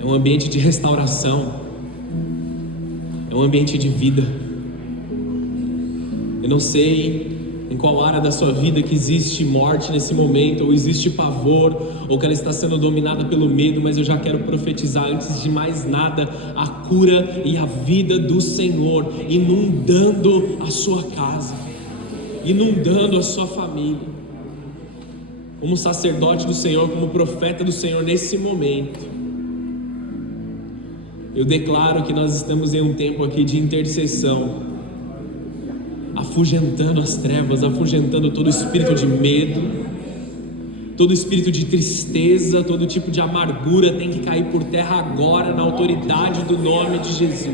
é um ambiente de restauração, é um ambiente de vida. Eu não sei em qual área da sua vida que existe morte nesse momento, ou existe pavor, ou que ela está sendo dominada pelo medo, mas eu já quero profetizar, antes de mais nada, a cura e a vida do Senhor inundando a sua casa, inundando a sua família. Como sacerdote do Senhor, como profeta do Senhor nesse momento, eu declaro que nós estamos em um tempo aqui de intercessão, afugentando as trevas, afugentando todo espírito de medo, todo espírito de tristeza, todo tipo de amargura tem que cair por terra agora, na autoridade do nome de Jesus.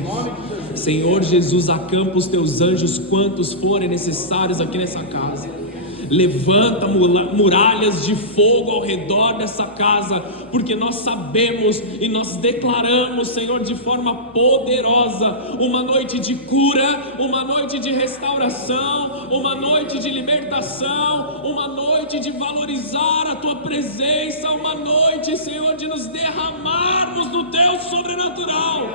Senhor Jesus, acampa os teus anjos quantos forem necessários aqui nessa casa. Levanta muralhas de fogo ao redor dessa casa, porque nós sabemos e nós declaramos, Senhor, de forma poderosa, uma noite de cura, uma noite de restauração, uma noite de libertação, uma noite de valorizar a Tua presença, uma noite, Senhor, de nos derramarmos no Teu sobrenatural.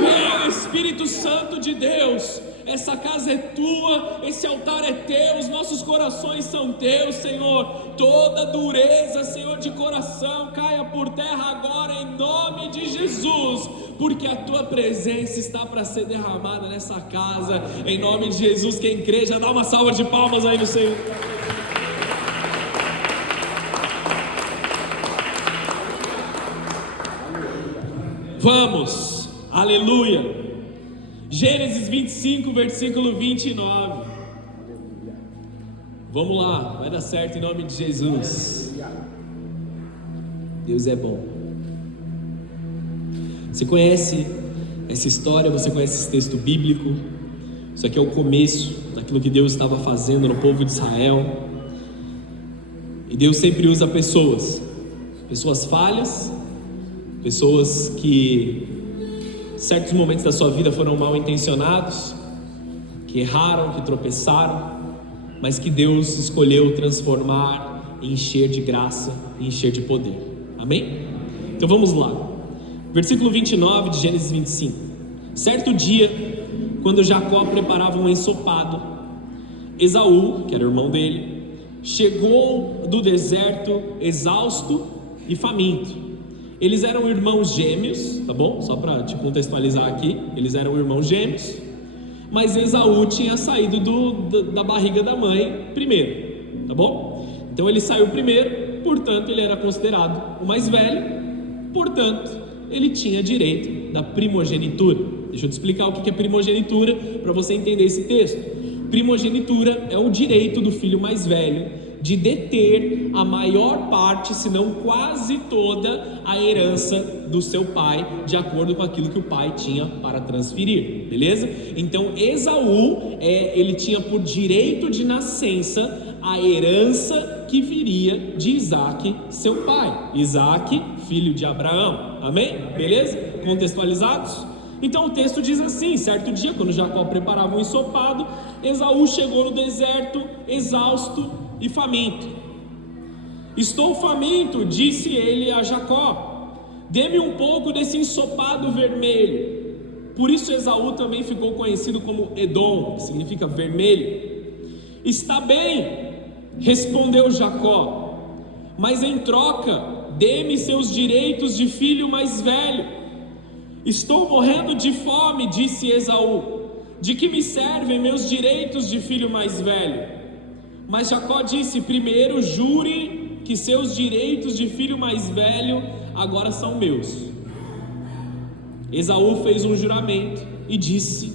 Vem, Espírito Santo de Deus. Essa casa é tua, esse altar é teu, os nossos corações são teus, Senhor. Toda dureza, Senhor, de coração caia por terra agora em nome de Jesus, porque a tua presença está para ser derramada nessa casa, em nome de Jesus. Quem crê já dá uma salva de palmas aí no Senhor. Vamos, aleluia. Gênesis 25, versículo 29. Vamos lá, vai dar certo em nome de Jesus. Deus é bom. Você conhece essa história, você conhece esse texto bíblico. Isso aqui é o começo daquilo que Deus estava fazendo no povo de Israel. E Deus sempre usa pessoas falhas, pessoas que certos momentos da sua vida foram mal intencionados, que erraram, que tropeçaram, mas que Deus escolheu transformar, encher de graça, encher de poder. Amém? Então vamos lá. Versículo 29 de Gênesis 25. Certo dia, quando Jacó preparava um ensopado, Esaú, que era o irmão dele, chegou do deserto exausto e faminto. Eles eram irmãos gêmeos, tá bom? Só para te contextualizar aqui, eles eram irmãos gêmeos, mas Esaú tinha saído da barriga da mãe primeiro, tá bom? Então ele saiu primeiro, portanto ele era considerado o mais velho, portanto ele tinha direito da primogenitura. Deixa eu te explicar o que é primogenitura para você entender esse texto. Primogenitura é o direito do filho mais velho de deter a maior parte, se não quase toda, a herança do seu pai, de acordo com aquilo que o pai tinha para transferir, beleza? Então Esaú, ele tinha por direito de nascença a herança que viria de Isaac, seu pai. Isaac, filho de Abraão, amém? Beleza? Contextualizados? Então o texto diz assim: certo dia, quando Jacó preparava um ensopado, Esaú chegou no deserto, exausto e faminto. Estou faminto, disse ele a Jacó, dê-me um pouco desse ensopado vermelho. Por isso Esaú também ficou conhecido como Edom, que significa vermelho. Está bem, respondeu Jacó, mas em troca, dê-me seus direitos de filho mais velho. Estou morrendo de fome, disse Esaú, de que me servem meus direitos de filho mais velho? Mas Jacó disse: primeiro jure que seus direitos de filho mais velho agora são meus. Esaú fez um juramento e disse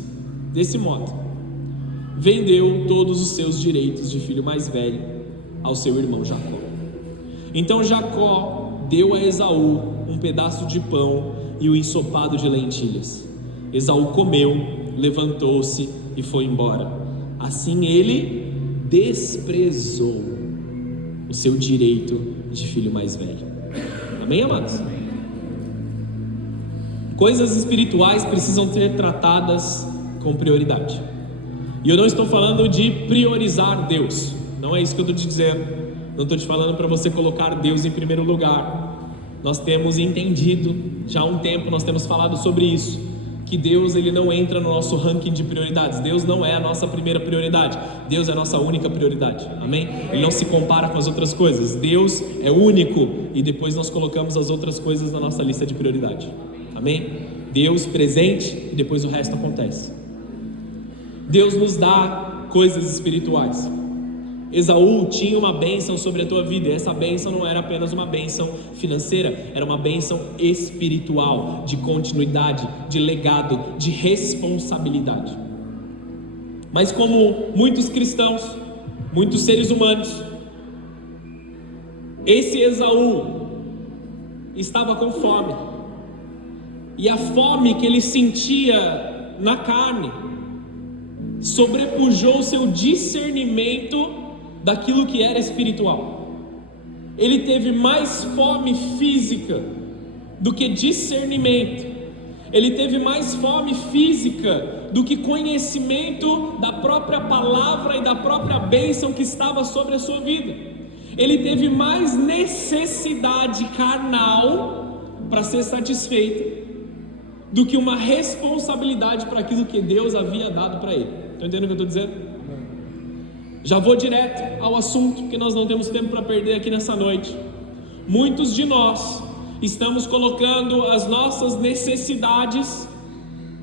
desse modo: vendeu todos os seus direitos de filho mais velho ao seu irmão Jacó. Então Jacó deu a Esaú um pedaço de pão e o ensopado de lentilhas. Esaú comeu, levantou-se e foi embora. Assim ele desprezou o seu direito de filho mais velho. Amém, amados? Coisas espirituais precisam ser tratadas com prioridade. E eu não estou falando de priorizar Deus, não é isso que eu estou te dizendo. Não estou te falando para você colocar Deus em primeiro lugar. nós temos entendido, já há um tempo nós temos falado sobre isso, que Deus ele não entra no nosso ranking de prioridades. Deus não é a nossa primeira prioridade, Deus é a nossa única prioridade, amém? Ele não se compara com as outras coisas, Deus é único, e depois nós colocamos as outras coisas na nossa lista de prioridade, amém? Deus presente e depois o resto acontece. Deus nos dá coisas espirituais. Esaú tinha uma bênção sobre a tua vida, e essa bênção não era apenas uma bênção financeira, era uma bênção espiritual, de continuidade, de legado, de responsabilidade. Mas como muitos cristãos, muitos seres humanos, esse Esaú estava com fome, e a fome que ele sentia na carne sobrepujou o seu discernimento daquilo que era espiritual. Ele teve mais fome física do que discernimento. Ele teve mais fome física do que conhecimento da própria palavra e da própria bênção que estava sobre a sua vida. Ele teve mais necessidade carnal para ser satisfeito do que uma responsabilidade para aquilo que Deus havia dado para ele. Estão entendendo o que eu estou dizendo? Já vou direto ao assunto, porque nós não temos tempo para perder aqui nessa noite. Muitos de nós estamos colocando as nossas necessidades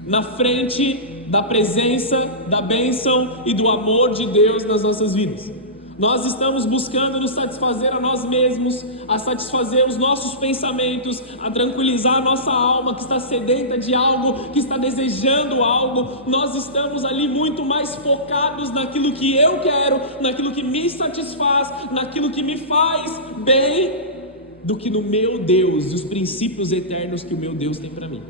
na frente da presença, da bênção e do amor de Deus nas nossas vidas. Nós estamos buscando nos satisfazer a nós mesmos, a satisfazer os nossos pensamentos, a tranquilizar a nossa alma que está sedenta de algo, que está desejando algo. Nós estamos ali muito mais focados naquilo que eu quero, naquilo que me satisfaz, naquilo que me faz bem, do que no meu Deus e os princípios eternos que o meu Deus tem para mim.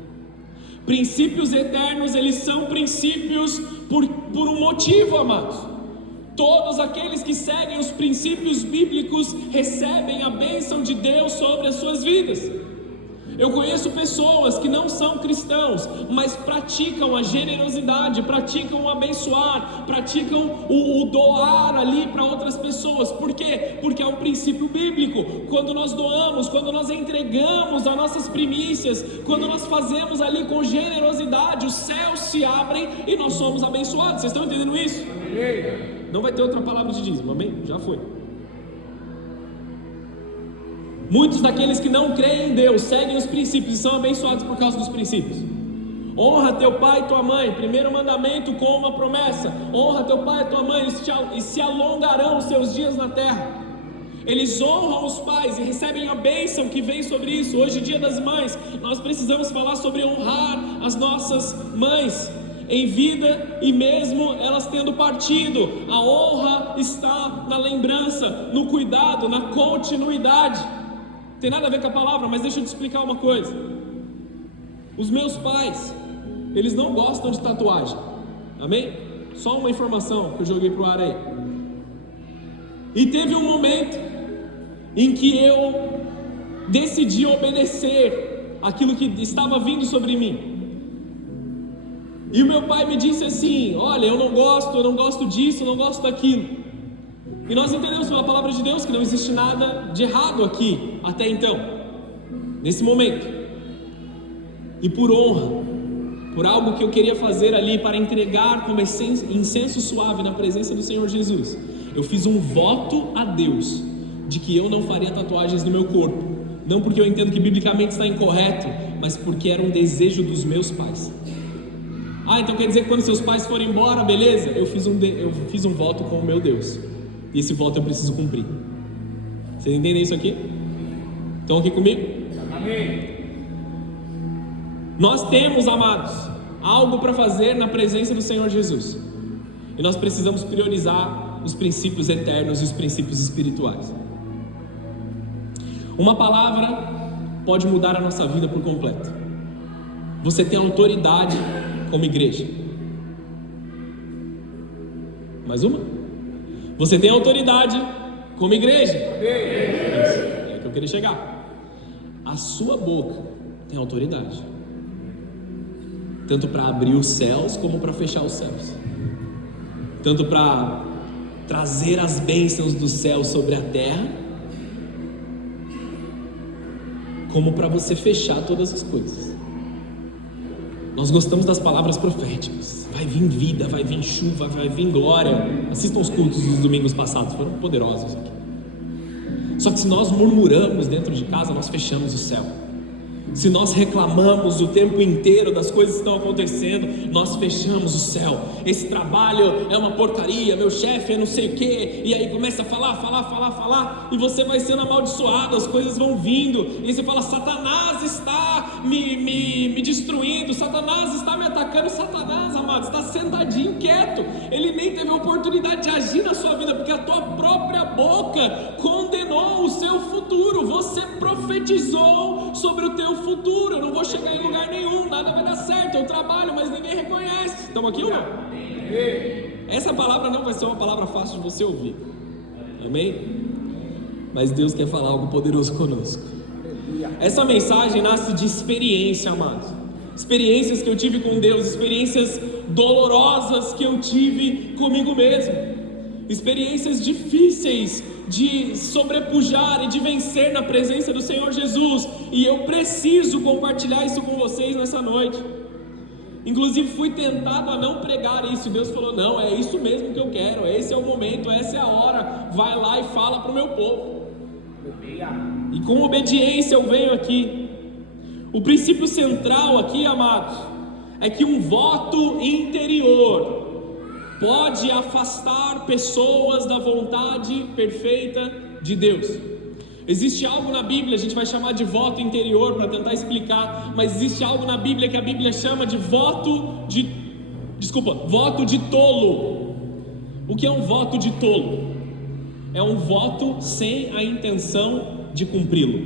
Princípios eternos, eles são princípios por um motivo, amados. Todos aqueles que seguem os princípios bíblicos recebem a bênção de Deus sobre as suas vidas. Eu conheço pessoas que não são cristãos, mas praticam a generosidade, praticam o abençoar, praticam o doar ali para outras pessoas. Por quê? Porque é um princípio bíblico. Quando nós doamos, quando nós entregamos as nossas primícias, quando nós fazemos ali com generosidade, os céus se abrem e nós somos abençoados. Vocês estão entendendo isso? Amém. Não vai ter outra palavra de dízimo, amém? Já foi. Muitos daqueles que não creem em Deus seguem os princípios e são abençoados por causa dos princípios. Honra teu pai e tua mãe, primeiro mandamento com uma promessa: honra teu pai e tua mãe e se alongarão os seus dias na terra. Eles honram os pais e recebem a bênção que vem sobre isso. Hoje, dia das mães, nós precisamos falar sobre honrar as nossas mães em vida, e mesmo elas tendo partido, a honra está na lembrança, no cuidado, na continuidade. Tem nada a ver com a palavra, mas deixa eu te explicar uma coisa. Os meus pais, eles não gostam de tatuagem, amém? Só uma informação que eu joguei pro ar aí. E teve um momento em que eu decidi obedecer aquilo que estava vindo sobre mim. E o meu pai me disse assim: olha, eu não gosto disso, eu não gosto daquilo. E nós entendemos pela palavra de Deus que não existe nada de errado aqui, até então, nesse momento. E por honra, por algo que eu queria fazer ali para entregar como incenso suave na presença do Senhor Jesus, eu fiz um voto a Deus de que eu não faria tatuagens no meu corpo. Não porque eu entendo que biblicamente está incorreto, mas porque era um desejo dos meus pais. Ah, então quer dizer que quando seus pais forem embora, beleza? Eu fiz um voto com o meu Deus, e esse voto eu preciso cumprir. Vocês entendem isso aqui? Estão aqui comigo? Amém. Nós temos, amados, algo para fazer na presença do Senhor Jesus, e nós precisamos priorizar os princípios eternos e os princípios espirituais. Uma palavra pode mudar a nossa vida por completo. Você tem autoridade como igreja. Mais uma? Você tem autoridade como igreja. É que eu queria chegar. A sua boca tem autoridade, tanto para abrir os céus como para fechar os céus, tanto para trazer as bênçãos do céu sobre a terra, como para você fechar todas as coisas. Nós gostamos das palavras proféticas. Vai vir vida, vai vir chuva, vai vir glória. Assistam os cultos dos domingos passados, foram poderosos aqui. Só que se nós murmuramos dentro de casa, nós fechamos o céu. Se nós reclamamos o tempo inteiro das coisas que estão acontecendo, nós fechamos o céu. Esse trabalho é uma porcaria, meu chefe é não sei o quê, e aí começa a falar, e você vai sendo amaldiçoado, as coisas vão vindo, e você fala: Satanás está me destruindo, Satanás está me atacando. Satanás, amados, está sentadinho, quieto, ele nem teve a oportunidade de agir na sua vida, porque a tua própria boca condenou o seu futuro. Você profetizou sobre o teu futuro: eu não vou chegar em lugar nenhum, nada vai dar certo, eu trabalho, mas ninguém reconhece. Estamos aqui ou não? Essa palavra não vai ser uma palavra fácil de você ouvir, amém? Mas Deus quer falar algo poderoso conosco. Essa mensagem nasce de experiência, amados. Experiências que eu tive com Deus, experiências dolorosas que eu tive comigo mesmo, experiências difíceis de sobrepujar e de vencer na presença do Senhor Jesus, e eu preciso compartilhar isso com vocês nessa noite. Inclusive fui tentado a não pregar isso, e Deus falou: não, é isso mesmo que eu quero, esse é o momento, essa é a hora, vai lá e fala para o meu povo. E com obediência eu venho aqui. O princípio central aqui, amados, é que um voto interior pode afastar pessoas da vontade perfeita de Deus. Existe algo na Bíblia, a gente vai chamar de voto interior para tentar explicar, mas existe algo na Bíblia que a Bíblia chama de voto de tolo. O que é um voto de tolo? É um voto sem a intenção de cumpri-lo.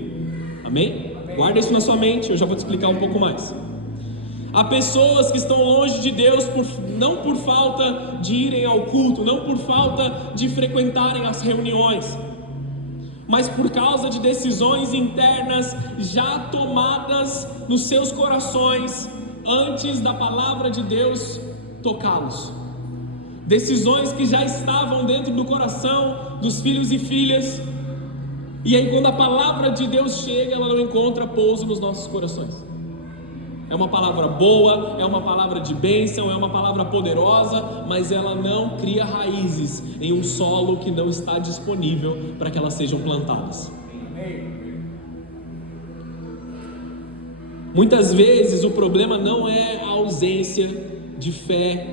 Amém? Guarda isso na sua mente, eu já vou te explicar um pouco mais. Há pessoas que estão longe de Deus não por falta de irem ao culto, não por falta de frequentarem as reuniões, mas por causa de decisões internas já tomadas nos seus corações antes da palavra de Deus tocá-los. Decisões que já estavam dentro do coração dos filhos e filhas, e aí quando a palavra de Deus chega, ela não encontra pouso nos nossos corações. É uma palavra boa, é uma palavra de bênção, é uma palavra poderosa, mas ela não cria raízes em um solo que não está disponível para que elas sejam plantadas. Muitas vezes o problema não é a ausência de fé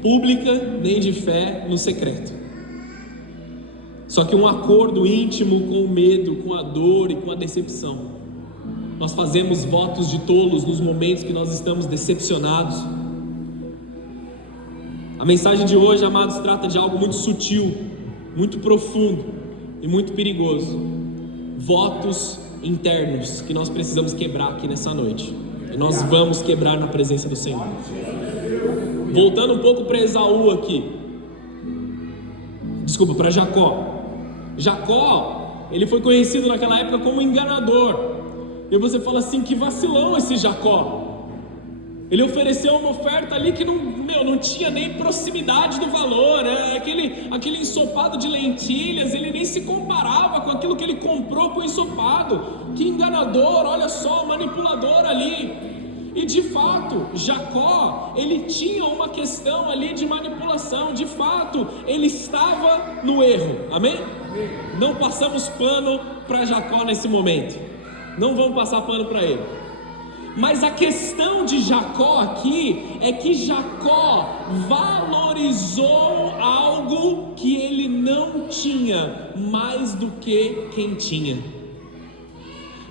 pública, nem de fé no secreto. Só que um acordo íntimo com o medo, com a dor e com a decepção. Nós fazemos votos de tolos nos momentos que nós estamos decepcionados. A mensagem de hoje, amados, trata de algo muito sutil, muito profundo e muito perigoso. Votos internos que nós precisamos quebrar aqui nessa noite. E nós vamos quebrar na presença do Senhor. Voltando um pouco para Esaú aqui. Para Jacó. Jacó, ele foi conhecido naquela época como enganador. E você fala assim: que vacilão esse Jacó. Ele ofereceu uma oferta ali que não tinha nem proximidade do valor, né? Aquele ensopado de lentilhas, ele nem se comparava com aquilo que ele comprou com o ensopado. Que enganador, olha só, manipulador ali. E de fato, Jacó, ele tinha uma questão ali de manipulação. De fato, ele estava no erro, amém? Não passamos pano para Jacó nesse momento, não vamos passar pano para ele. Mas a questão de Jacó aqui é que Jacó valorizou algo que ele não tinha mais do que quem tinha.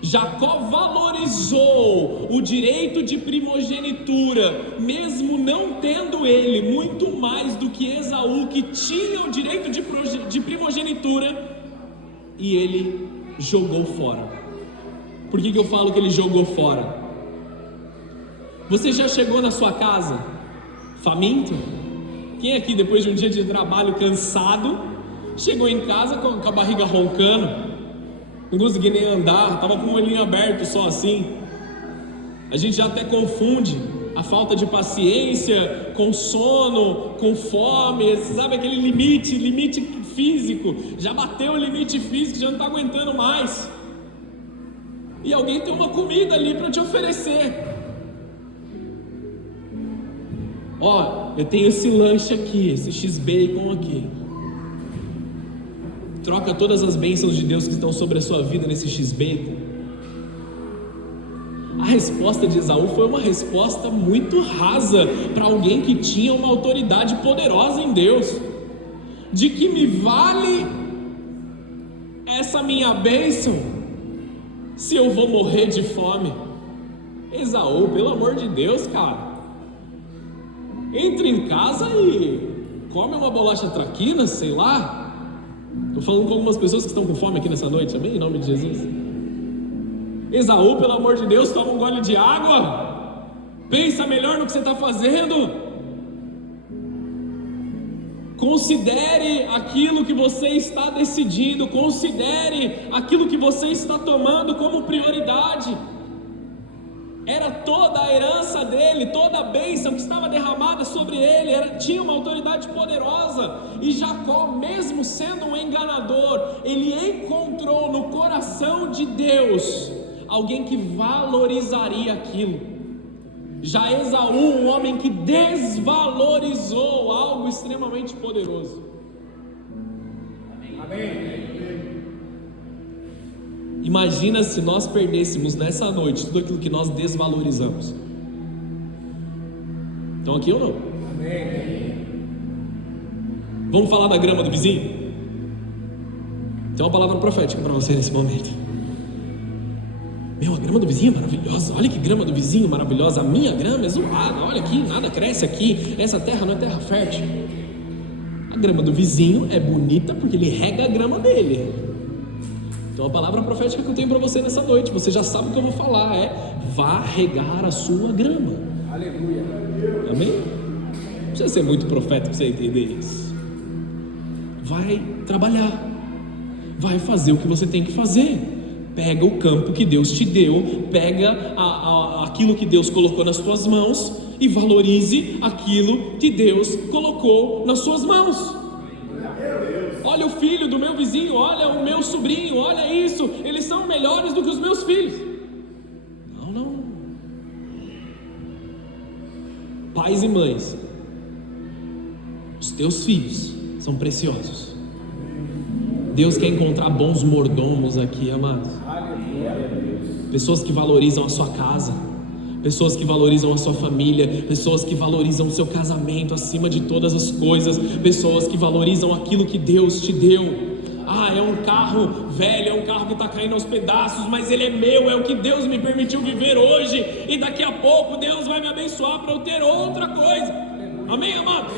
Jacó valorizou o direito de primogenitura, mesmo não tendo ele, muito mais do que Esaú, que tinha o direito de primogenitura, e ele jogou fora. Por que eu falo que ele jogou fora? Você já chegou na sua casa faminto? Quem aqui, depois de um dia de trabalho cansado, chegou em casa com a barriga roncando? Não consegui nem andar, estava com o olhinho aberto só assim. A gente já até confunde a falta de paciência com sono, com fome, sabe aquele limite físico. Já bateu o limite físico, já não está aguentando mais. e alguém tem uma comida ali para te oferecer. Ó, eu tenho esse lanche aqui, esse X-Bacon aqui. Troca todas as bênçãos de Deus que estão sobre a sua vida nesse X-Bacon. A resposta de Esaú foi uma resposta muito rasa para alguém que tinha uma autoridade poderosa em Deus. De que me vale essa minha bênção se eu vou morrer de fome? Esaú, pelo amor de Deus, cara, entra em casa e come uma bolacha traquina, sei lá. Estou falando com algumas pessoas que estão com fome aqui nessa noite, amém? Em nome de Jesus. Esaú, pelo amor de Deus, toma um gole de água. Pensa melhor no que você está fazendo. Considere aquilo que você está decidindo, considere aquilo que você está tomando como prioridade. Era toda a herança dele, toda a bênção que estava derramada sobre ele, tinha uma autoridade poderosa. E Jacó, mesmo sendo um enganador, ele encontrou no coração de Deus alguém que valorizaria aquilo. Já Esaú, um homem que desvalorizou algo extremamente poderoso. Amém. Imagina se nós perdêssemos nessa noite tudo aquilo que nós desvalorizamos. Estão aqui ou não? Amém. Vamos falar da grama do vizinho? Tem uma palavra profética para você nesse momento. Meu, a grama do vizinho é maravilhosa. Olha que grama do vizinho maravilhosa. A minha grama é zoada. Olha aqui, nada cresce aqui. Essa terra não é terra fértil. A grama do vizinho é bonita porque ele rega a grama dele. Então a palavra profética que eu tenho para você nessa noite, você já sabe o que eu vou falar, é: vá regar a sua grama. Aleluia. Amém? Não precisa ser muito profeta para você entender isso. Vai trabalhar. Vai fazer o que você tem que fazer. Pega o campo que Deus te deu, pega aquilo que Deus colocou nas tuas mãos e valorize aquilo que Deus colocou nas suas mãos. Olha o filho do meu vizinho, olha o meu sobrinho, olha isso, eles são melhores do que os meus filhos. Não. Pais e mães, os teus filhos são preciosos. Deus quer encontrar bons mordomos aqui, amados. Pessoas que valorizam a sua casa, pessoas que valorizam a sua família, pessoas que valorizam o seu casamento acima de todas as coisas, pessoas que valorizam aquilo que Deus te deu. É um carro velho, é um carro que está caindo aos pedaços, mas ele é meu, é o que Deus me permitiu viver hoje, e daqui a pouco Deus vai me abençoar para eu ter outra coisa. Amém, amados?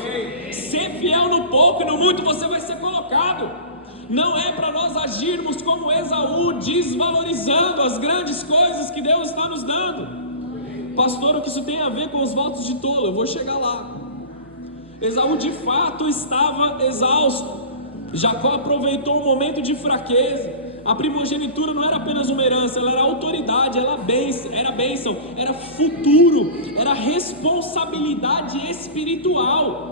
Ser fiel no pouco e no muito você vai ser colocado. Não é para nós agirmos como Esaú, desvalorizando as grandes coisas que Deus está nos dando. Pastor, o que isso tem a ver com os votos de tolo? Eu vou chegar lá. Esaú de fato estava exausto. Jacó aproveitou um momento de fraqueza. A primogenitura não era apenas uma herança, ela era autoridade, era bênção, era futuro, era responsabilidade espiritual.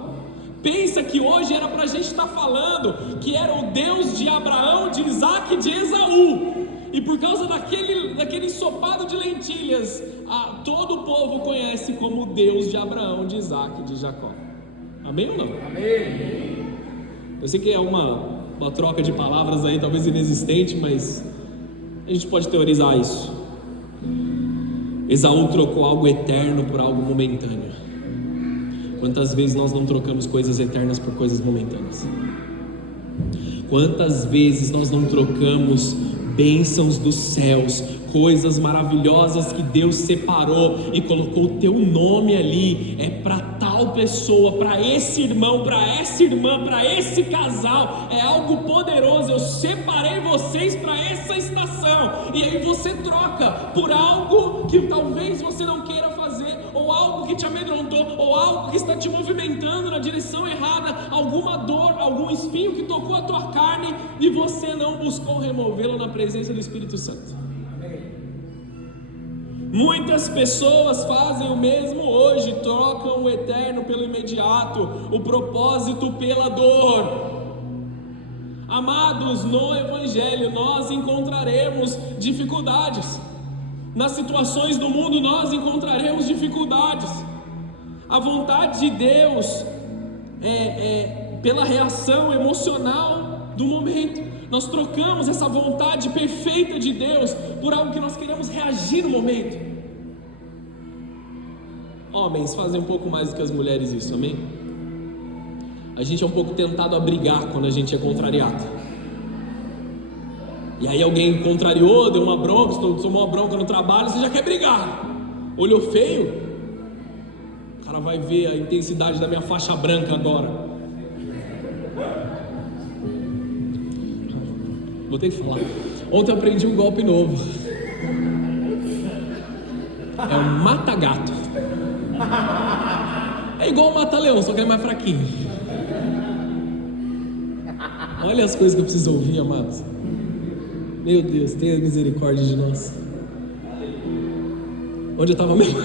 Pensa que hoje era para a gente estar falando que era o Deus de Abraão, de Isaac e de Esaú. E por causa daquele ensopado de lentilhas, todo o povo conhece como o Deus de Abraão, de Isaac e de Jacó. Amém ou não? Amém. Eu sei que é uma troca de palavras aí, talvez inexistente, mas a gente pode teorizar isso. Esaú trocou algo eterno por algo momentâneo. Quantas vezes nós não trocamos coisas eternas por coisas momentâneas? Quantas vezes nós não trocamos bênçãos dos céus, coisas maravilhosas que Deus separou e colocou o teu nome ali, é para tal pessoa, para esse irmão, para essa irmã, para esse casal, é algo poderoso, eu separei vocês para essa estação, e aí você troca por algo que talvez você não queira fazer, ou algo que te amedrontou, ou algo que está te movimentando na direção errada, alguma dor, algum espinho que tocou a tua carne, e você não buscou removê-lo na presença do Espírito Santo. Muitas pessoas fazem o mesmo hoje, trocam o eterno pelo imediato, o propósito pela dor. Amados, no Evangelho nós encontraremos dificuldades. Nas situações do mundo nós encontraremos dificuldades. A vontade de Deus é pela reação emocional do momento. Nós trocamos essa vontade perfeita de Deus por algo que nós queremos reagir no momento. Homens fazem um pouco mais do que as mulheres isso, amém? A gente é um pouco tentado a brigar quando a gente é contrariado. E aí alguém contrariou, deu uma bronca, tomou uma bronca no trabalho, você já quer brigar. Olhou feio? O cara vai ver a intensidade da minha faixa branca agora. Vou ter que falar. Ontem eu aprendi um golpe novo. É um mata-gato. É igual um mata-leão, só que é mais fraquinho. Olha as coisas que eu preciso ouvir, amados. Meu Deus, tenha misericórdia de nós. Onde eu estava mesmo?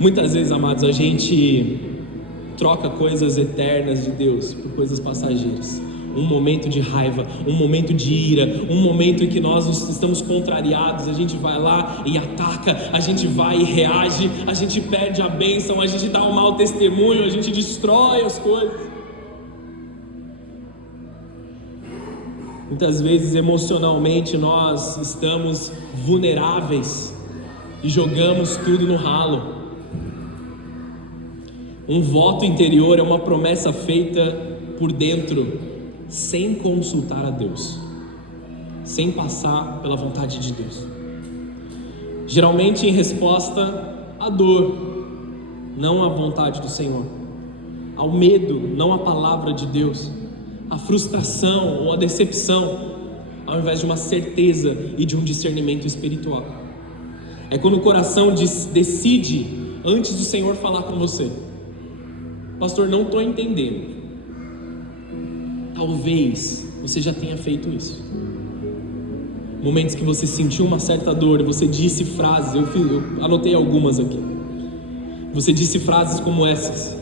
Muitas vezes, amados, a gente troca coisas eternas de Deus por coisas passageiras. Um momento de raiva, um momento de ira, um momento em que nós estamos contrariados, a gente vai lá e ataca, a gente vai e reage, a gente perde a bênção, a gente dá um mau testemunho, a gente destrói as coisas. Muitas vezes emocionalmente nós estamos vulneráveis e jogamos tudo no ralo. Um voto interior é uma promessa feita por dentro, sem consultar a Deus, sem passar pela vontade de Deus. Geralmente em resposta à dor, não à vontade do Senhor, ao medo, não à palavra de Deus, à frustração ou à decepção, ao invés de uma certeza e de um discernimento espiritual. É quando o coração decide antes do Senhor falar com você: pastor, não estou entendendo. Talvez você já tenha feito isso. Momentos que você sentiu uma certa dor e você disse frases, eu anotei algumas aqui. Você disse frases como essas: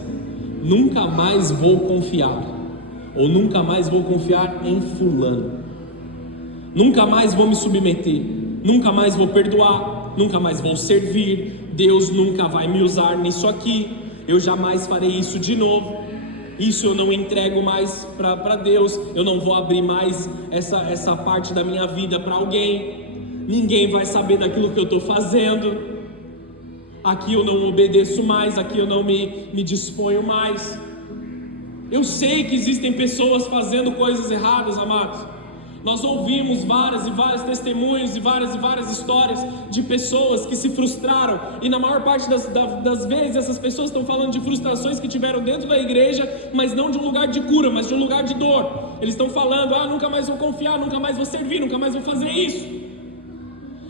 nunca mais vou confiar, ou nunca mais vou confiar em fulano, nunca mais vou me submeter, nunca mais vou perdoar, nunca mais vou servir, Deus nunca vai me usar nisso aqui, eu jamais farei isso de novo. Isso eu não entrego mais para Deus, eu não vou abrir mais essa parte da minha vida para alguém, ninguém vai saber daquilo que eu estou fazendo, aqui eu não obedeço mais, aqui eu não me disponho mais. Eu sei que existem pessoas fazendo coisas erradas, amados. Nós ouvimos várias e vários testemunhos e várias histórias de pessoas que se frustraram, e na maior parte das vezes essas pessoas estão falando de frustrações que tiveram dentro da igreja, mas não de um lugar de cura, mas de um lugar de dor. Eles estão falando: nunca mais vou confiar, nunca mais vou servir, nunca mais vou fazer isso.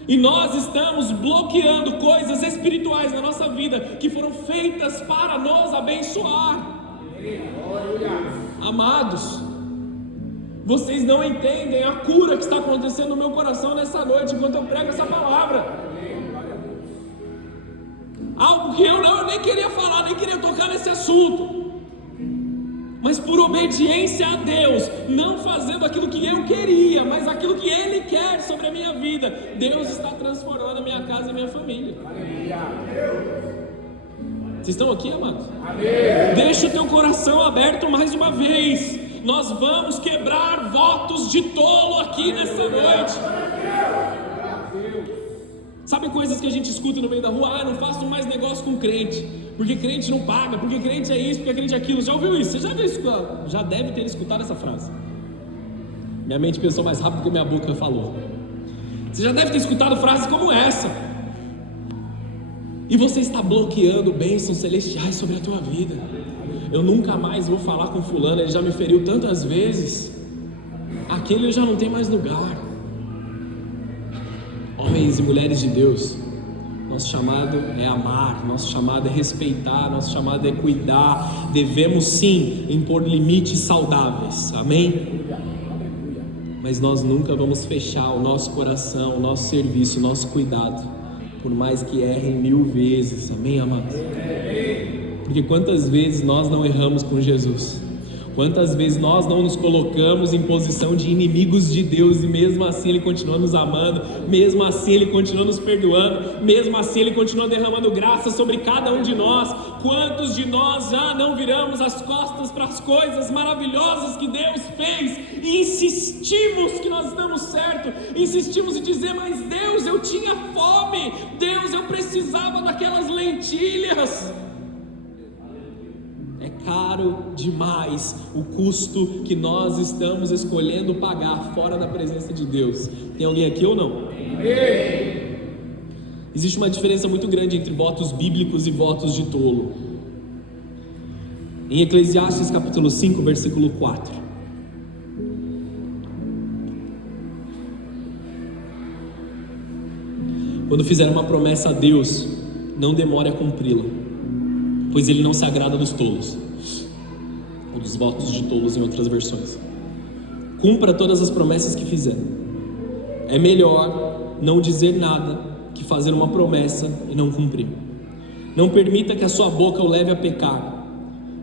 E nós estamos bloqueando coisas espirituais na nossa vida que foram feitas para nos abençoar. Amados, vocês não entendem a cura que está acontecendo no meu coração nessa noite enquanto eu prego essa palavra. Algo que eu nem queria falar, nem queria tocar nesse assunto, mas por obediência a Deus, não fazendo aquilo que eu queria, mas aquilo que Ele quer sobre a minha vida, Deus está transformando a minha casa e a minha família. Vocês estão aqui, amados? Deixa o teu coração aberto mais uma vez. Nós vamos quebrar votos de tolo aqui nessa noite. Sabe coisas que a gente escuta no meio da rua? Não faço mais negócio com crente, porque crente não paga, porque crente é isso, porque crente é aquilo. Já ouviu isso? Você já deve ter escutado essa frase. Minha mente pensou mais rápido que minha boca falou. Você já deve ter escutado frases como essa. E você está bloqueando bênçãos celestiais sobre a tua vida. Eu nunca mais vou falar com fulano, ele já me feriu tantas vezes, aquele já não tem mais lugar. Homens e mulheres de Deus, nosso chamado é amar, nosso chamado é respeitar, nosso chamado é cuidar. Devemos sim impor limites saudáveis, amém? Mas nós nunca vamos fechar o nosso coração, o nosso serviço, o nosso cuidado, por mais que errem 1000 vezes, amém, amados? Porque quantas vezes nós não erramos com Jesus? Quantas vezes nós não nos colocamos em posição de inimigos de Deus e mesmo assim Ele continua nos amando, mesmo assim Ele continua nos perdoando, mesmo assim Ele continua derramando graça sobre cada um de nós. Quantos de nós já não viramos as costas para as coisas maravilhosas que Deus fez e insistimos que nós estamos certos, insistimos em dizer, mas Deus, eu tinha fome, Deus, eu precisava daquelas lentilhas. É caro demais o custo que nós estamos escolhendo pagar fora da presença de Deus. Tem alguém aqui ou não? Existe uma diferença muito grande entre votos bíblicos e votos de tolo. Em Eclesiastes capítulo 5, versículo 4. Quando fizer uma promessa a Deus, não demore a cumpri-la, pois Ele não se agrada dos tolos, ou dos votos de tolos em outras versões. Cumpra todas as promessas que fizer. É melhor não dizer nada que fazer uma promessa e não cumprir. Não permita que a sua boca o leve a pecar,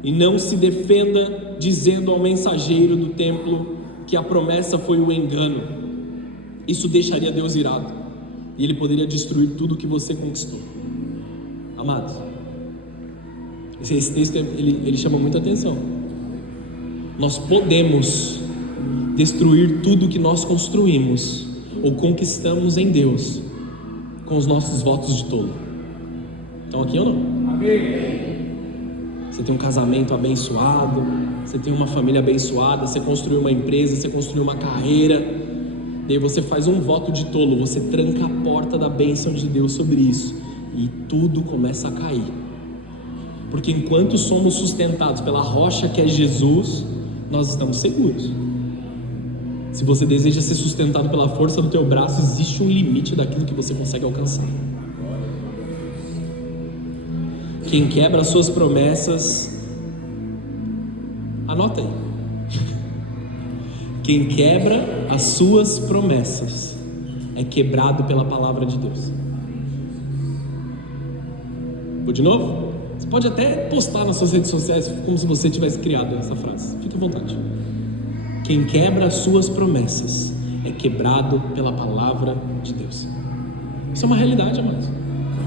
e não se defenda dizendo ao mensageiro do templo que a promessa foi um engano. Isso deixaria Deus irado, e Ele poderia destruir tudo que você conquistou. Amados, esse texto ele chama muita atenção. Nós podemos destruir tudo que nós construímos ou conquistamos em Deus com os nossos votos de tolo. Estão aqui ou não? Amém. Você tem um casamento abençoado, você tem uma família abençoada, você construiu uma empresa, você construiu uma carreira, e aí você faz um voto de tolo, você tranca a porta da bênção de Deus sobre isso e tudo começa a cair. Porque enquanto somos sustentados pela rocha que é Jesus, nós estamos seguros. Se você deseja ser sustentado pela força do teu braço, existe um limite daquilo que você consegue alcançar. Quem quebra as suas promessas, anota aí. Quem quebra as suas promessas é quebrado pela palavra de Deus. Vou de novo? Você pode até postar nas suas redes sociais como se você tivesse criado essa frase. Fique à vontade. Quem quebra as suas promessas é quebrado pela palavra de Deus. Isso é uma realidade, amados.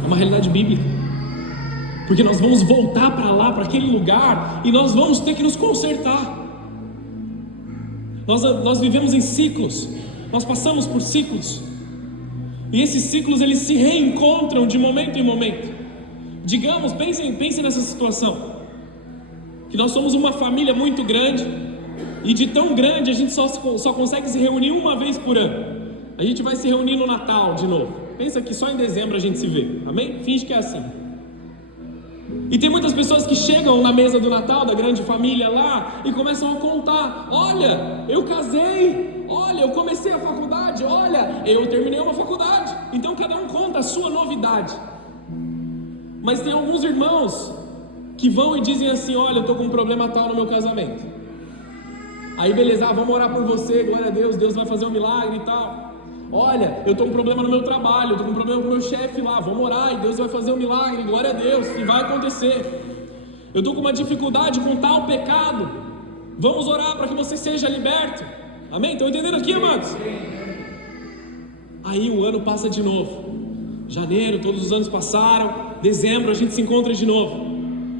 É uma realidade bíblica. Porque nós vamos voltar para lá, para aquele lugar, e nós vamos ter que nos consertar. Nós vivemos em ciclos. Nós passamos por ciclos. E esses ciclos, eles se reencontram de momento em momento. Digamos, pense nessa situação, que nós somos uma família muito grande, e de tão grande a gente só consegue se reunir uma vez por ano. A gente vai se reunir no Natal de novo. Pensa que só em dezembro a gente se vê, amém? Finge que é assim. E tem muitas pessoas que chegam na mesa do Natal, da grande família lá, e começam a contar: olha, eu casei, olha, eu comecei a faculdade, olha, eu terminei uma faculdade. Então cada um conta a sua novidade. Mas tem alguns irmãos que vão e dizem assim: olha, eu estou com um problema tal no meu casamento. Aí beleza, vamos orar por você, glória a Deus, Deus vai fazer um milagre e tal. Olha, eu estou com um problema no meu trabalho, eu estou com um problema com o meu chefe lá, vamos orar e Deus vai fazer um milagre, glória a Deus, e vai acontecer. Eu estou com uma dificuldade com tal pecado, vamos orar para que você seja liberto. Amém? Estão entendendo aqui, amados? Aí o ano passa de novo. Janeiro, todos os anos passaram. Dezembro a gente se encontra de novo.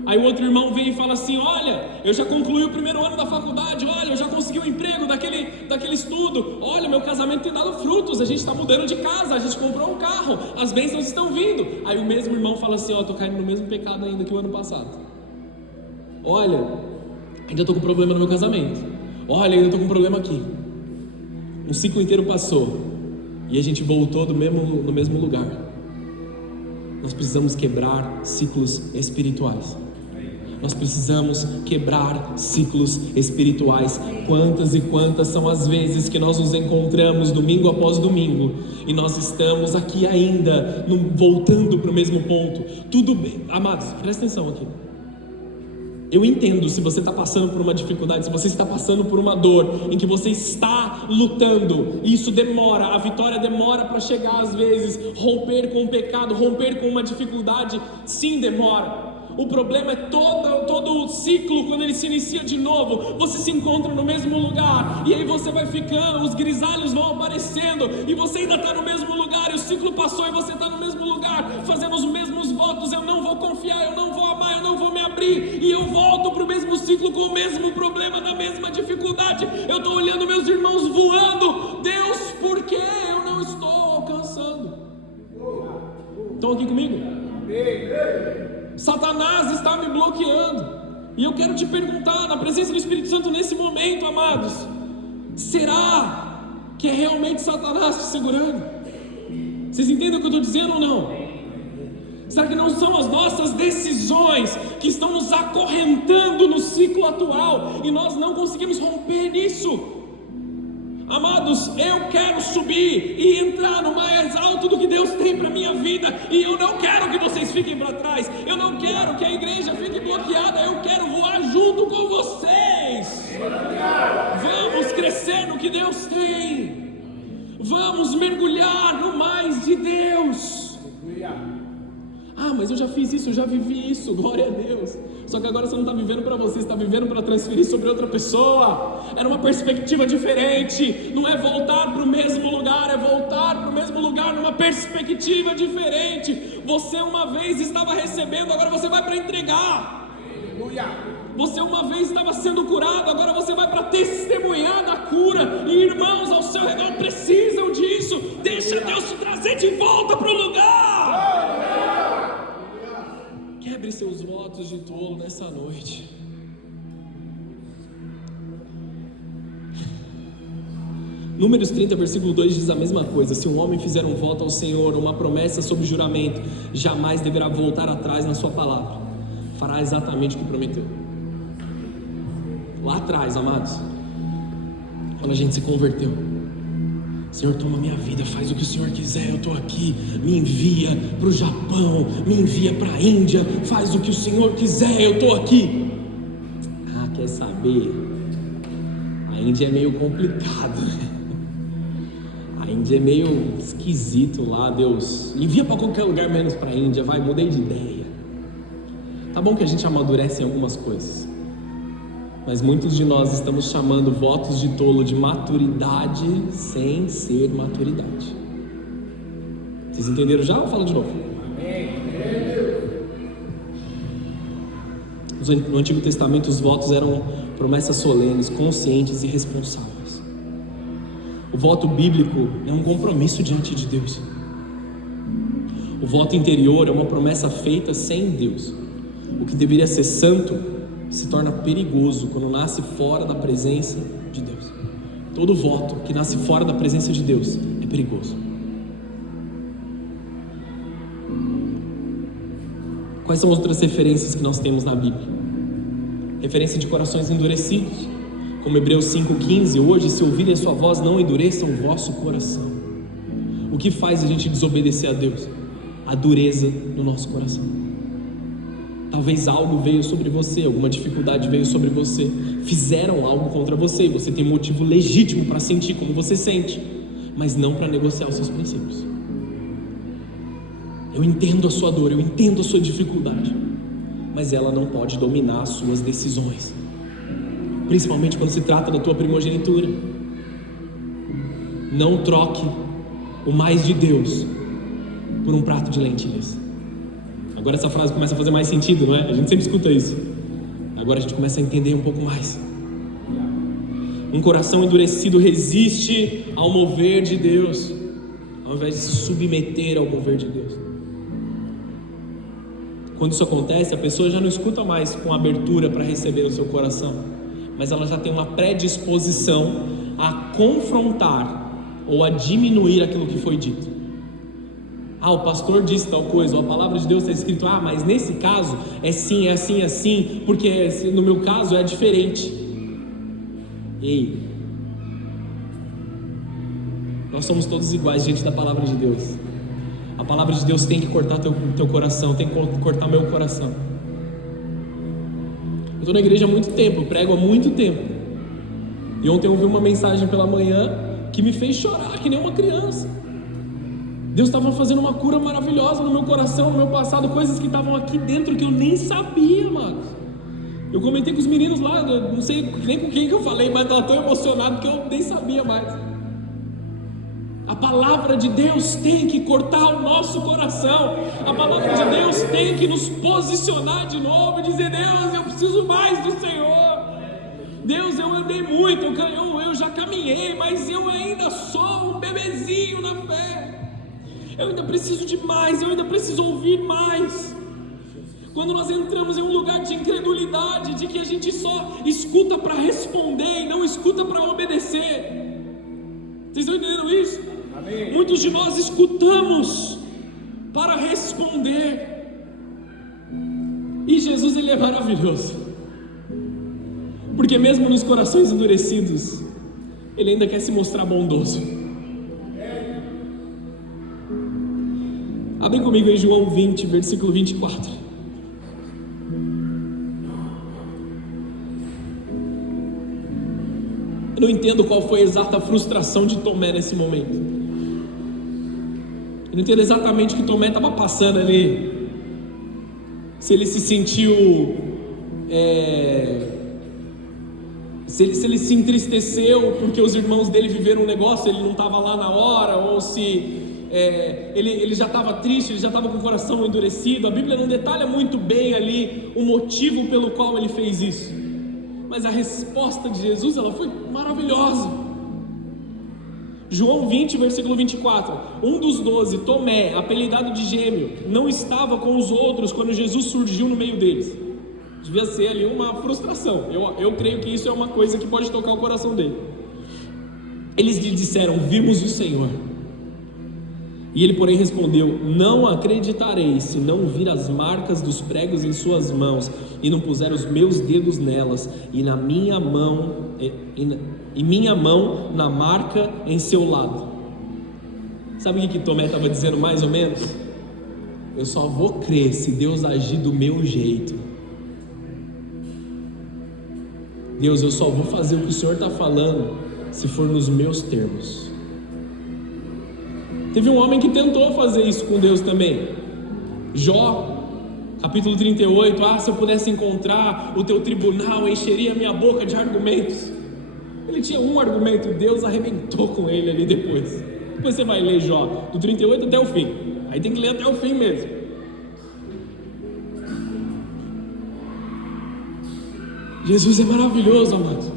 Aí o outro irmão vem e fala assim: olha, eu já concluí o primeiro ano da faculdade, olha, eu já consegui um emprego daquele estudo, olha, meu casamento tem dado frutos, a gente está mudando de casa, a gente comprou um carro, as bênçãos estão vindo. Aí o mesmo irmão fala assim: ó, estou caindo no mesmo pecado ainda que o ano passado. Olha, ainda estou com problema no meu casamento, olha, ainda estou com problema aqui. Um ciclo inteiro passou e a gente voltou no mesmo lugar. Nós precisamos quebrar ciclos espirituais. Nós precisamos quebrar ciclos espirituais. Quantas e quantas são as vezes que nós nos encontramos domingo após domingo e nós estamos aqui ainda voltando para o mesmo ponto. Tudo bem, amados, presta atenção aqui. Eu entendo se você está passando por uma dificuldade, se você está passando por uma dor, em que você está lutando, e isso demora, a vitória demora para chegar às vezes. Romper com o pecado, romper com uma dificuldade, sim, demora. O problema é todo o ciclo, quando ele se inicia de novo, você se encontra no mesmo lugar, e aí você vai ficando, os grisalhos vão aparecendo, e você ainda está no mesmo lugar, e o ciclo passou e você está no mesmo lugar, fazendo os mesmos votos: eu não vou confiar, eu não vou amar, eu não vou me abrir, e eu volto para o mesmo ciclo com o mesmo problema, na mesma dificuldade. Eu estou olhando meus irmãos voando. Deus, por que eu não estou alcançando? Estão aqui comigo? Satanás está me bloqueando, e eu quero te perguntar, na presença do Espírito Santo nesse momento, amados, será que é realmente Satanás te segurando? Vocês entendem o que eu estou dizendo ou não? Será que não são as nossas decisões que estão nos acorrentando no ciclo atual e nós não conseguimos romper nisso? Amados, eu quero subir e entrar no mais alto do que Deus tem para minha vida, e eu não quero que vocês fiquem para trás, eu não quero que a igreja fique bloqueada, eu quero voar junto com vocês. Vamos crescer no que Deus tem, vamos mergulhar no mais de Deus. Ah, mas eu já fiz isso, eu já vivi isso, glória a Deus. Só que agora você não está vivendo para você, você está vivendo para transferir sobre outra pessoa. Era uma perspectiva diferente. Não é voltar para o mesmo lugar, é voltar para o mesmo lugar numa perspectiva diferente. Você uma vez estava recebendo, agora você vai para entregar. Você uma vez estava sendo curado, agora você vai para testemunhar da cura. E irmãos ao seu redor precisam disso. Deixa Deus te trazer de volta para o lugar. Quebre seus votos de tolo nessa noite. Números 30, versículo 2 diz a mesma coisa: se um homem fizer um voto ao Senhor, uma promessa sob juramento, jamais deverá voltar atrás na sua palavra, fará exatamente o que prometeu. Lá atrás, amados, quando a gente se converteu: Senhor, toma minha vida, faz o que o Senhor quiser, eu estou aqui, me envia para o Japão, me envia para a Índia, faz o que o Senhor quiser, eu estou aqui. Ah, quer saber? A Índia é meio complicado, a Índia é meio esquisito lá, Deus, envia para qualquer lugar menos para a Índia, vai, mudei de ideia. Tá bom que a gente amadurece em algumas coisas, mas muitos de nós estamos chamando votos de tolo de maturidade sem ser maturidade. Vocês entenderam já ou falo de novo? No Antigo Testamento os votos eram promessas solenes, conscientes e responsáveis. O voto bíblico é um compromisso diante de Deus. O voto interior é uma promessa feita sem Deus. O que deveria ser santo se torna perigoso quando nasce fora da presença de Deus. Todo voto que nasce fora da presença de Deus é perigoso. Quais são outras referências que nós temos na Bíblia? Referência de corações endurecidos, como Hebreus 5,15: hoje, se ouvirem a sua voz, não endureçam o vosso coração. O que faz a gente desobedecer a Deus? A dureza no nosso coração. Talvez algo veio sobre você, alguma dificuldade veio sobre você, fizeram algo contra você, e você tem motivo legítimo para sentir como você sente, mas não para negociar os seus princípios. Eu entendo a sua dor, eu entendo a sua dificuldade, mas ela não pode dominar as suas decisões, principalmente quando se trata da tua primogenitura. Não troque o mais de Deus por um prato de lentilhas. Agora essa frase começa a fazer mais sentido, não é? A gente sempre escuta isso. Agora a gente começa a entender um pouco mais. Um coração endurecido resiste ao mover de Deus, ao invés de se submeter ao mover de Deus. Quando isso acontece, a pessoa já não escuta mais com abertura para receber o seu coração, mas ela já tem uma predisposição a confrontar ou a diminuir aquilo que foi dito. Ah, o pastor disse tal coisa, ou a palavra de Deus está escrito: ah, mas nesse caso é sim, é assim, é assim, porque no meu caso é diferente. Ei, nós somos todos iguais diante da palavra de Deus. A palavra de Deus tem que cortar teu coração, tem que cortar meu coração. estou na igreja há muito tempo, eu prego há muito tempo. E ontem eu ouvi uma mensagem pela manhã que me fez chorar que nem uma criança. Deus estava fazendo uma cura maravilhosa no meu coração, no meu passado, coisas que estavam aqui dentro que eu nem sabia, mano. Eu comentei com os meninos lá, não sei nem com quem que eu falei, mas estava tão emocionado que eu nem sabia mais. A palavra de Deus tem que cortar o nosso coração. A palavra de Deus tem que nos posicionar de novo e dizer: Deus, eu preciso mais do Senhor. Deus, eu andei muito, eu já caminhei, mas eu ainda sou um bebezinho na fé. Eu ainda preciso de mais, eu ainda preciso ouvir mais. Quando nós entramos em um lugar de incredulidade, de que a gente só escuta para responder e não escuta para obedecer. Vocês estão entendendo isso? Amém. Muitos de nós escutamos para responder. E Jesus, ele é maravilhoso, porque mesmo nos corações endurecidos, ele ainda quer se mostrar bondoso. Abre comigo em João 20, versículo 24. Eu não entendo qual foi a exata frustração de Tomé nesse momento. Eu não entendo exatamente o que Tomé estava passando ali. Se ele se sentiu... Se ele se entristeceu porque os irmãos dele viveram um negócio, ele não estava lá na hora, ou se ele já estava triste, ele já estava com o coração endurecido. A Bíblia não detalha muito bem ali o motivo pelo qual ele fez isso, mas a resposta de Jesus, ela foi maravilhosa. João 20, versículo 24. Um dos 12, Tomé, apelidado de Gêmeo, não estava com os outros quando Jesus surgiu no meio deles. Devia ser ali uma frustração. Eu creio que isso é uma coisa que pode tocar o coração dele. Eles lhe disseram: vimos o Senhor. E ele, porém, respondeu: não acreditarei se não vir as marcas dos pregos em suas mãos, e não puser os meus dedos nelas, e na minha mão e minha mão na marca em seu lado. Sabe o que Tomé estava dizendo mais ou menos? Eu só vou crer se Deus agir do meu jeito. Deus, eu só vou fazer o que o Senhor está falando se for nos meus termos. Teve um homem que tentou fazer isso com Deus também. Jó, capítulo 38. Se eu pudesse encontrar o teu tribunal, eu encheria minha boca de argumentos. Ele tinha um argumento, Deus arrebentou com ele ali depois. Depois você vai ler Jó, do 38 até o fim. Aí tem que ler até o fim mesmo. Jesus é maravilhoso, amado.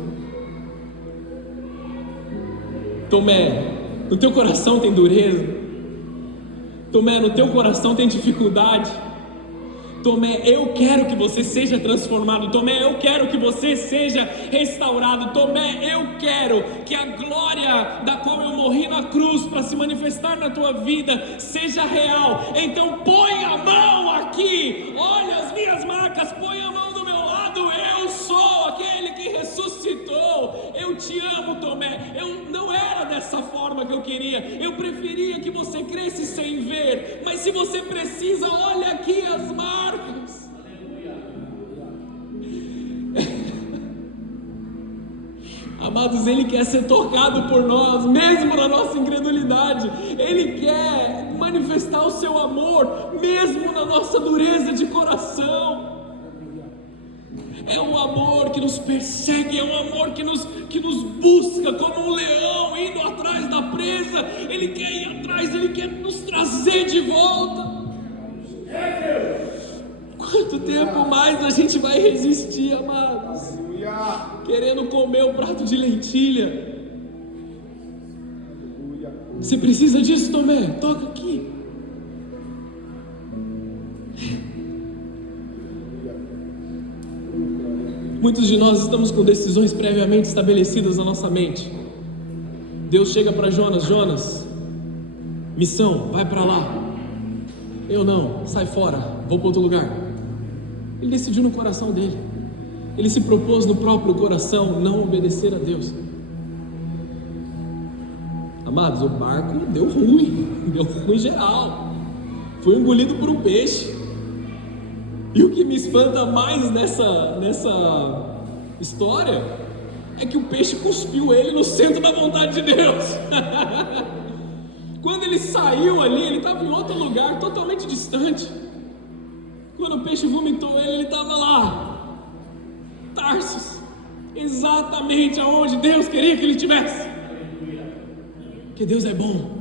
Tomé, no teu coração tem dureza. Tomé, no teu coração tem dificuldade. Tomé, eu quero que você seja transformado. Tomé, eu quero que você seja restaurado. Tomé, eu quero que a glória da qual eu morri na cruz para se manifestar na tua vida seja real. Então põe a mão aqui, olha as minhas marcas, põe a mão do meu lado. Eu sou aquele que ressuscitou. Eu te amo, Tomé. Eu não era dessa forma que eu queria. Eu preferia que você cresce sem ver. Mas se você precisa, olha aqui as marcas. Amados, Ele quer ser tocado por nós, mesmo na nossa incredulidade. Ele quer manifestar o seu amor, mesmo na nossa dureza de coração. É um amor que nos persegue, é um amor que nos busca como um leão indo atrás da presa. Ele quer ir atrás, Ele quer nos trazer de volta. Quanto tempo mais a gente vai resistir, amados? Querendo comer um prato de lentilha. Você precisa disso, Tomé? Toca aqui. Muitos de nós estamos com decisões previamente estabelecidas na nossa mente. Deus chega para Jonas: Jonas, missão, vai para lá. Eu não, sai fora, vou para outro lugar. Ele decidiu no coração dele. Ele se propôs no próprio coração não obedecer a Deus. Amados, o barco deu ruim geral. Foi engolido por um peixe. E o que me espanta mais nessa história é que o peixe cuspiu ele no centro da vontade de Deus. Quando ele saiu ali, ele estava em outro lugar, totalmente distante. Quando o peixe vomitou ele estava lá, Tarsis, exatamente aonde Deus queria que ele estivesse. Porque Deus é bom.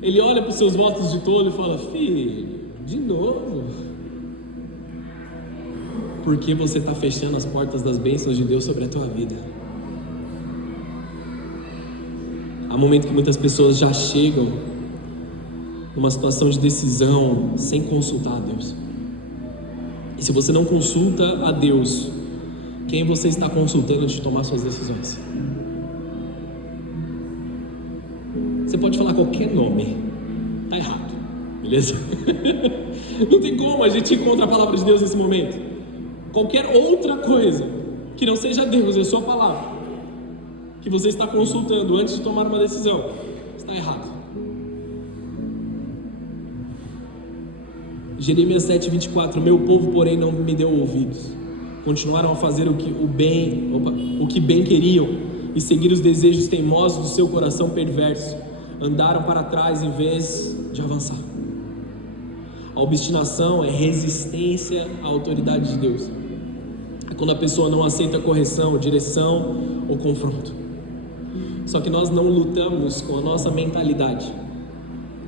Ele olha para os seus votos de tolo e fala: filho, de novo? Porque você está fechando as portas das bênçãos de Deus sobre a tua vida. Há momento que muitas pessoas já chegam numa situação de decisão sem consultar a Deus. E se você não consulta a Deus, quem você está consultando de tomar suas decisões? Você pode falar qualquer nome, tá errado, beleza? Não tem como a gente encontrar a palavra de Deus nesse momento. Qualquer outra coisa que não seja Deus, é sua palavra, que você está consultando antes de tomar uma decisão, está errado. Jeremias 7:24: meu povo, porém, não me deu ouvidos. Continuaram a fazer o que bem queriam e seguir os desejos teimosos do seu coração perverso. Andaram para trás em vez de avançar. A obstinação é resistência à autoridade de Deus. É quando a pessoa não aceita correção, direção ou confronto. Só que nós não lutamos com a nossa mentalidade.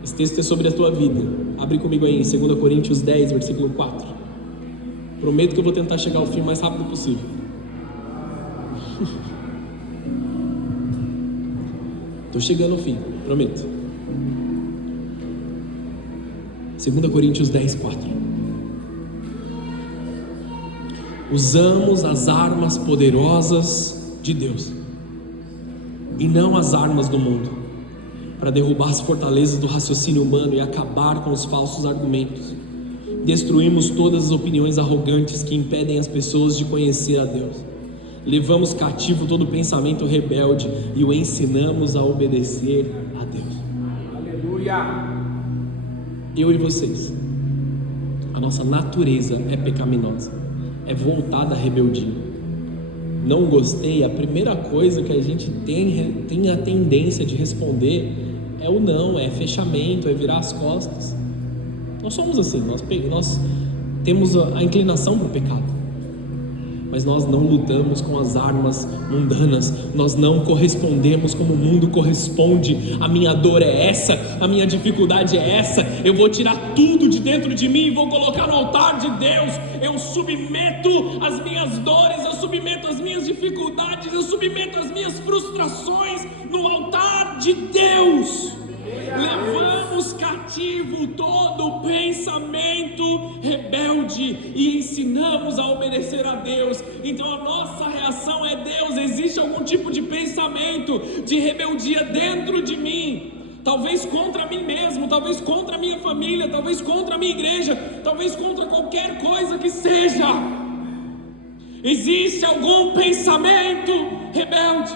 Esse texto é sobre a tua vida. Abre comigo aí em 2 Coríntios 10, versículo 4. Prometo que eu vou tentar chegar ao fim o mais rápido possível. Estou chegando ao fim, prometo. 2 Coríntios 10, 4. Usamos as armas poderosas de Deus e não as armas do mundo, para derrubar as fortalezas do raciocínio humano e acabar com os falsos argumentos. Destruímos todas as opiniões arrogantes que impedem as pessoas de conhecer a Deus. Levamos cativo todo pensamento rebelde e o ensinamos a obedecer a Deus. Aleluia! Eu e vocês, a nossa natureza é pecaminosa, é voltada à rebeldia. Não gostei, a primeira coisa que a gente tem a tendência de responder é o não, é fechamento, é virar as costas. Nós somos assim, nós temos a inclinação para o pecado. Mas nós não lutamos com as armas mundanas, nós não correspondemos como o mundo corresponde. A minha dor é essa, a minha dificuldade é essa, eu vou tirar tudo de dentro de mim e vou colocar no altar de Deus. Eu submeto as minhas dores, eu submeto as minhas dificuldades, eu submeto as minhas frustrações no altar de Deus. Levamos cativo todo pensamento rebelde e ensinamos a obedecer a Deus. Então a nossa reação é: Deus, existe algum tipo de pensamento de rebeldia dentro de mim, talvez contra mim mesmo, talvez contra a minha família, talvez contra a minha igreja, talvez contra qualquer coisa que seja. Existe algum pensamento rebelde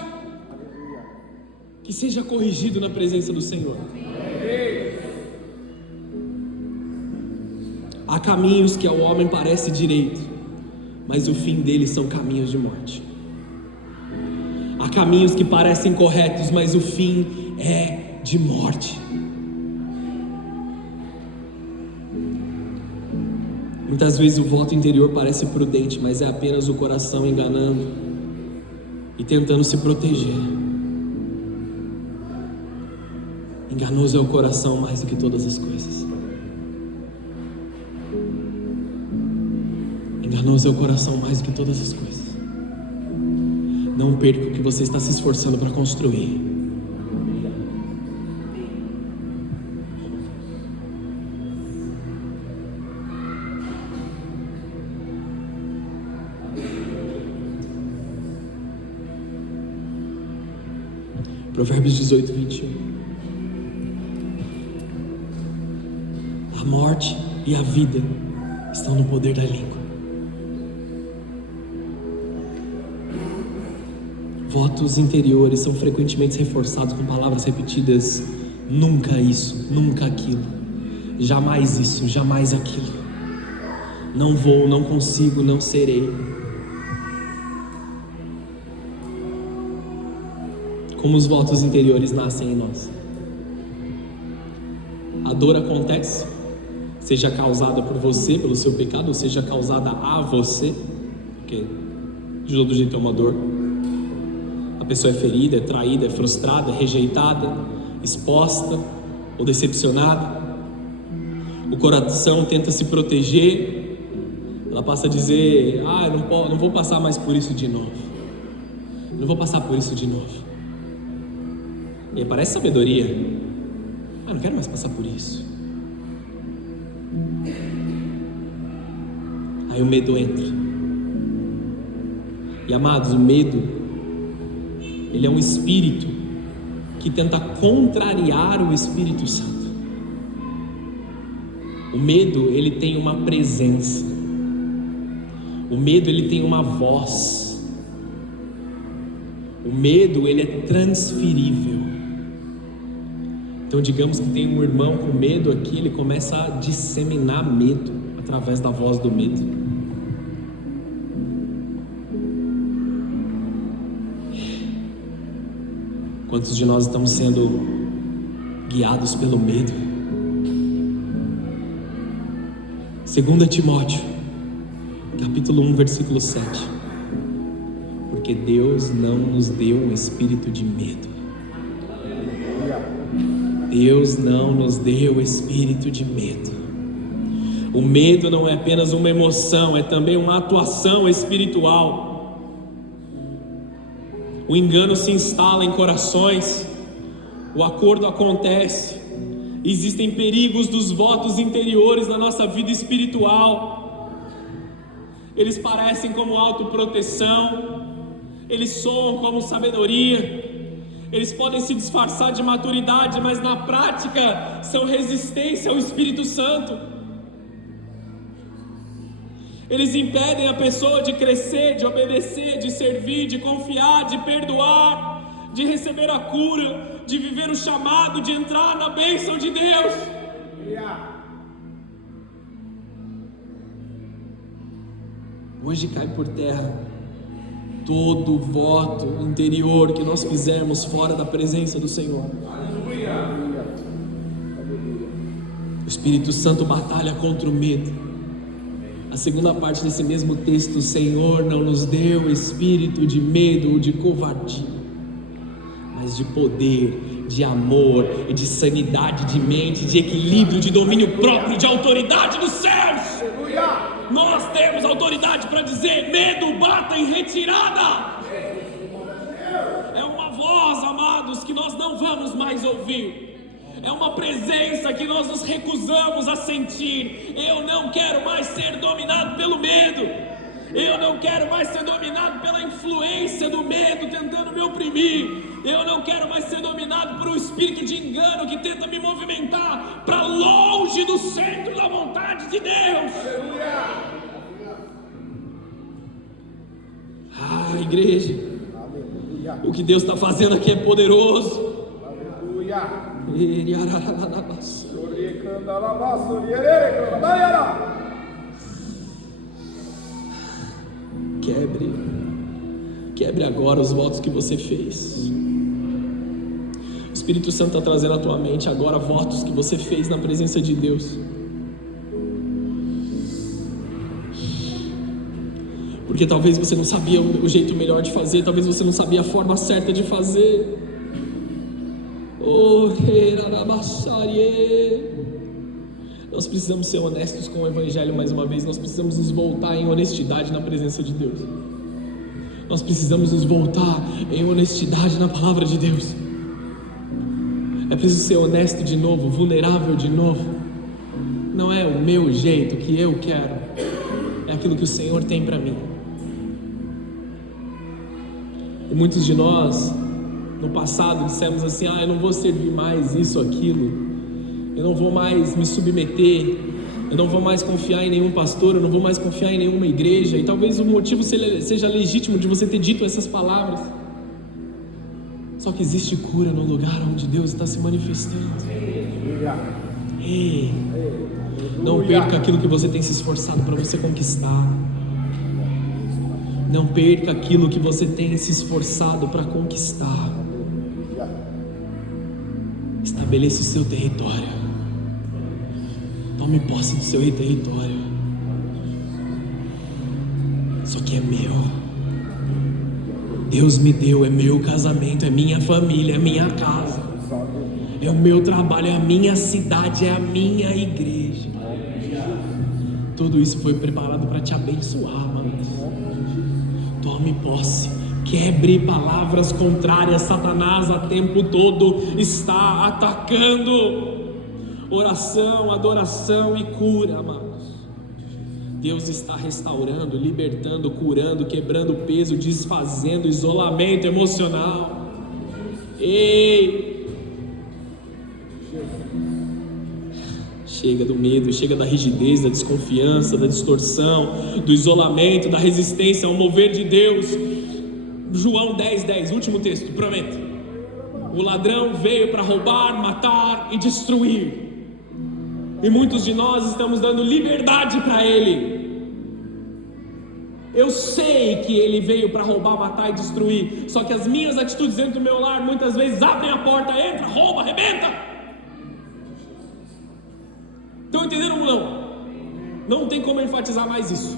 que seja corrigido na presença do Senhor. Há caminhos que ao homem parece direito, mas o fim deles são caminhos de morte. Há caminhos que parecem corretos, mas o fim é de morte. Muitas vezes o voto interior parece prudente, mas é apenas o coração enganando e tentando se proteger. Enganoso é o coração mais do que todas as coisas. Enganoso é o coração mais do que todas as coisas. Não perca o que você está se esforçando para construir. Provérbios 18, 21. A morte e a vida estão no poder da língua. Votos interiores são frequentemente reforçados com palavras repetidas: nunca isso, nunca aquilo, jamais isso, jamais aquilo. Não vou, não consigo, não serei. Como os votos interiores nascem em nós. A dor acontece, seja causada por você, pelo seu pecado, ou seja causada a você, porque de todo jeito é uma dor. A pessoa é ferida, é traída, é frustrada, é rejeitada, exposta ou decepcionada. O coração tenta se proteger, ela passa a dizer: eu não vou passar mais por isso de novo. Não vou passar por isso de novo. E aí parece sabedoria. Não quero mais passar por isso. Aí o medo entra. E amados, o medo, ele é um espírito que tenta contrariar o Espírito Santo. O medo, ele tem uma presença. O medo, ele tem uma voz. O medo, ele é transferível. Então digamos que tem um irmão com medo aqui, ele começa a disseminar medo através da voz do medo. Quantos de nós estamos sendo guiados pelo medo? 2 Timóteo, capítulo 1, versículo 7. Porque Deus não nos deu um espírito de medo. Deus não nos deu espírito de medo. O medo não é apenas uma emoção, é também uma atuação espiritual. O engano se instala em corações, o acordo acontece, existem perigos dos votos interiores na nossa vida espiritual. Eles parecem como autoproteção, eles soam como sabedoria. Eles podem se disfarçar de maturidade, mas na prática são resistência ao Espírito Santo. Eles impedem a pessoa de crescer, de obedecer, de servir, de confiar, de perdoar, de receber a cura, de viver o chamado, de entrar na bênção de Deus. Hoje cai por terra todo voto interior que nós fizermos fora da presença do Senhor. O Espírito Santo batalha contra o medo. A segunda parte desse mesmo texto: o Senhor não nos deu espírito de medo ou de covardia, mas de poder, de amor e de sanidade de mente, de equilíbrio, de domínio próprio, de autoridade dos céus. Nós temos autoridade para dizer: medo, bata em retirada. É uma voz, amados, que nós não vamos mais ouvir. É uma presença que nós nos recusamos a sentir. Eu não quero mais ser dominado pelo medo. Eu não quero mais ser dominado pela influência do medo tentando me oprimir. Eu não quero mais ser dominado por um espírito de engano que tenta me movimentar para longe do centro da vontade de Deus. Igreja, o que Deus está fazendo aqui é poderoso. Quebre agora os votos que você fez. O Espírito Santo está trazendo à tua mente agora votos que você fez na presença de Deus. Porque talvez você não sabia o jeito melhor de fazer, talvez você não sabia a forma certa de fazer. Nós precisamos ser honestos com o Evangelho mais uma vez. Nós precisamos nos voltar em honestidade na presença de Deus. Nós precisamos nos voltar em honestidade na palavra de Deus. É preciso ser honesto de novo, vulnerável de novo. Não é o meu jeito que eu quero, é aquilo que o Senhor tem para mim. E muitos de nós, no passado, dissemos assim: eu não vou servir mais isso ou aquilo, eu não vou mais me submeter, eu não vou mais confiar em nenhum pastor, eu não vou mais confiar em nenhuma igreja. E talvez o motivo seja legítimo de você ter dito essas palavras. Só que existe cura no lugar onde Deus está se manifestando. Ei, Não perca aquilo que você tem se esforçado para você conquistar. Não perca aquilo que você tem se esforçado para conquistar. Estabeleça o seu território. Tome posse do seu território. Isso aqui é meu. Deus me deu, é meu casamento, é minha família, é minha casa, é o meu trabalho, é a minha cidade, é a minha igreja. Tudo isso foi preparado para te abençoar, mano. Tome posse. Quebre palavras contrárias. Satanás a tempo todo está atacando. Oração, adoração e cura, amados. Deus está restaurando, libertando, curando, quebrando peso, desfazendo isolamento emocional. Ei! Chega do medo, chega da rigidez, da desconfiança, da distorção, do isolamento, da resistência ao mover de Deus. João 10:10, último texto, prometo. O ladrão veio para roubar, matar e destruir. E muitos de nós estamos dando liberdade para ele. Eu sei que ele veio para roubar, matar e destruir. Só que as minhas atitudes dentro do meu lar muitas vezes abrem a porta, entra, rouba, arrebenta. Estão entendendo ou não? Não tem como enfatizar mais isso.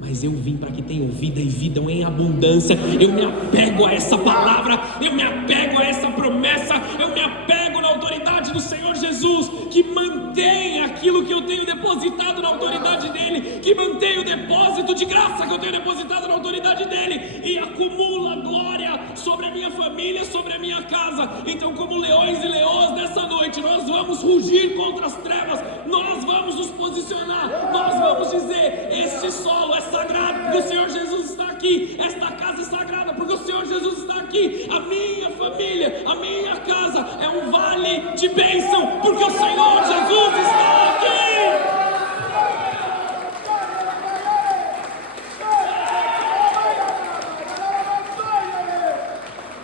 Mas eu vim para que tenham vida e vida em abundância. Eu me apego a essa palavra, eu me apego a essa promessa, eu me apego na autoridade do Senhor Jesus, que mantém aquilo que eu tenho depositado na autoridade dele, que mantém o depósito de graça que eu tenho depositado na autoridade dele, e acumula glória sobre a minha família, sobre a minha casa. Então, como leões e leões nessa noite, nós vamos rugir contra as trevas, nós vamos nos posicionar, nós vamos dizer: este solo é sagrado porque o Senhor Jesus está aqui, esta casa é sagrada porque o Senhor Jesus está aqui, a minha família, a minha casa é um vale de bênção porque o Senhor Jesus está aqui.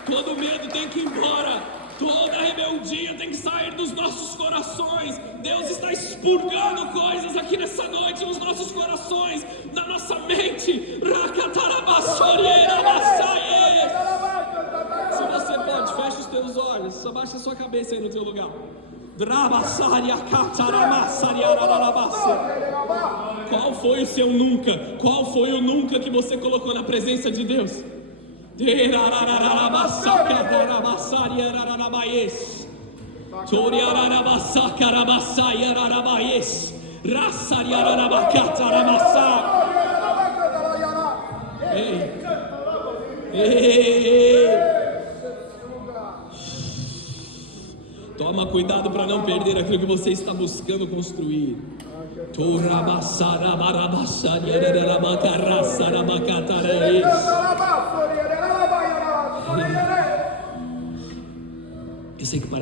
Todo medo tem que ir embora, toda rebeldia tem que sair dos nossos corações. Deus está expurgando coisas aqui nessa noite nos nossos corações, na nossa mente. Se você pode, fecha os teus olhos, abaixa a sua cabeça aí no teu lugar. Qual foi o seu nunca? Qual foi o nunca que você colocou na presença de Deus? Toma cuidado para não perder aquilo que você está buscando construir. Eu sei que parece